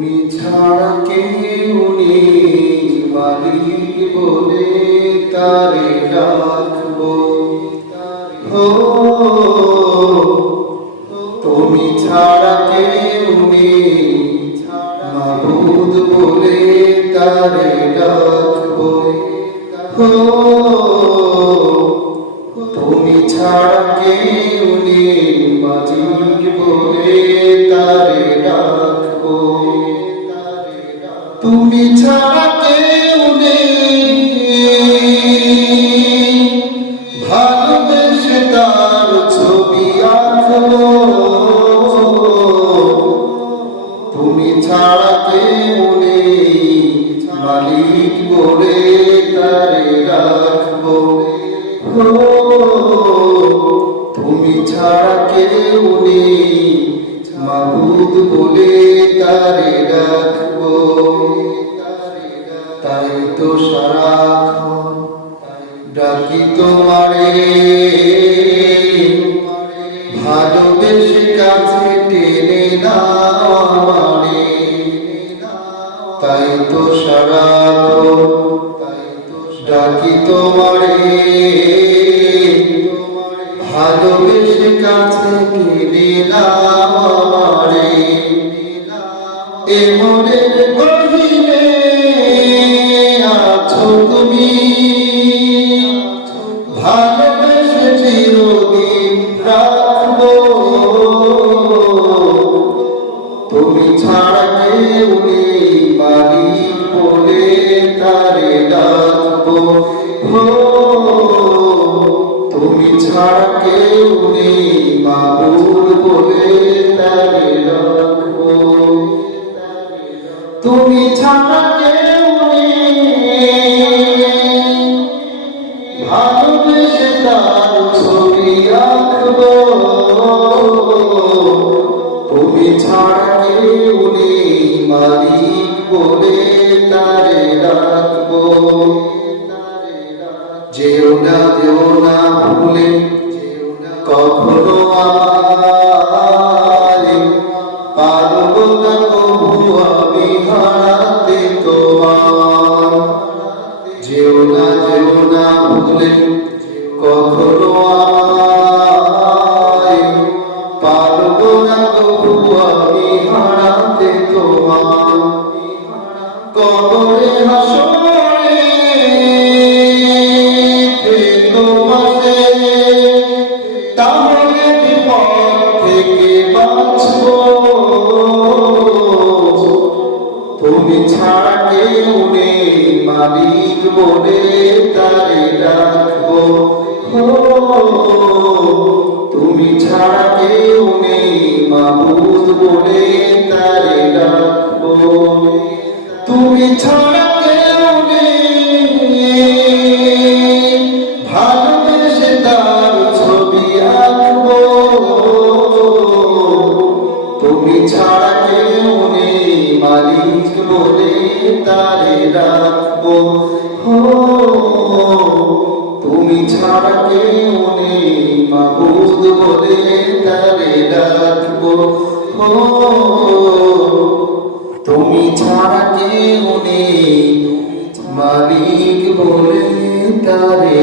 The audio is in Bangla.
তুমি ছাড়া কেউ নেই, মালিক বলে তারে রাখবো। তুমি ছাড়া কেউ নেই, মাবুদ বলে তারে রাখবো। তুমি ছাড়া কেউ নেই, মালিক বলে তারে রাখবো। তুমি ছাড়া কেউ নেই, ভালোবেসে তার ছবি আঁকবো। তুমি ছাড়া কেউ নেই, মালিক বলে তারে রাখবো। তুমি ছাড়া কেউ নেই, মাবুদ বলে তারে রাখবো। তাই তো সারাক্ষণ ডাকি তোমারে, ভালোবেসে কাছে টেনে নাও আমারে। তাই তো সারাক্ষণ ডাকি তোমারে, ভালোবেসে কাছে টেনে নাও আমারে। এ মনের গভীরে আছো তুমি, ভালোবেসে চিরদিন রাখবো। তুমি ছাড়া কেউ নেই, মালিক বলে তারে ডাকবো। তুমি ছাড়া কেউ নেই, মাবুদ বলে তারে ডাকবো। তুমি ছাড়া কেউ নেই, ভালোবেসে তার ছবি আঁকবো। তুমি ছাড়া কেউ নেই, মালিক বলে তারে রাখবো। যেও না ভুলে কখনো আমারে, পারবো না কবু আমি হারাতে তোমার। যেও না ভুলে কখনো আমারে, পারবো না কবু আমি হারাতে তোমার। কবরে হাসরে তোমাকে, তাহলে বিপদ থেকে বাঁচবো। তুমি ছাড়া কেউ নেই, মালিক বলে তারে রাখবো। তুমি ছাড়া কেউ নেই, মাবুদ বলে তারে রাখবো। তুমি ছাড়া কেউ নেই, ভালোবেসে তার ছবি আঁকবো। তুমি ছাড়া কেউ নেই, মালিক বলে তারে রাখবো। তুমি ছাড়া কেউ নেই, মাবুদ বলে তারে রাখবো। তুমি ছাড়া কেউ নেই, মালিক বলে তারে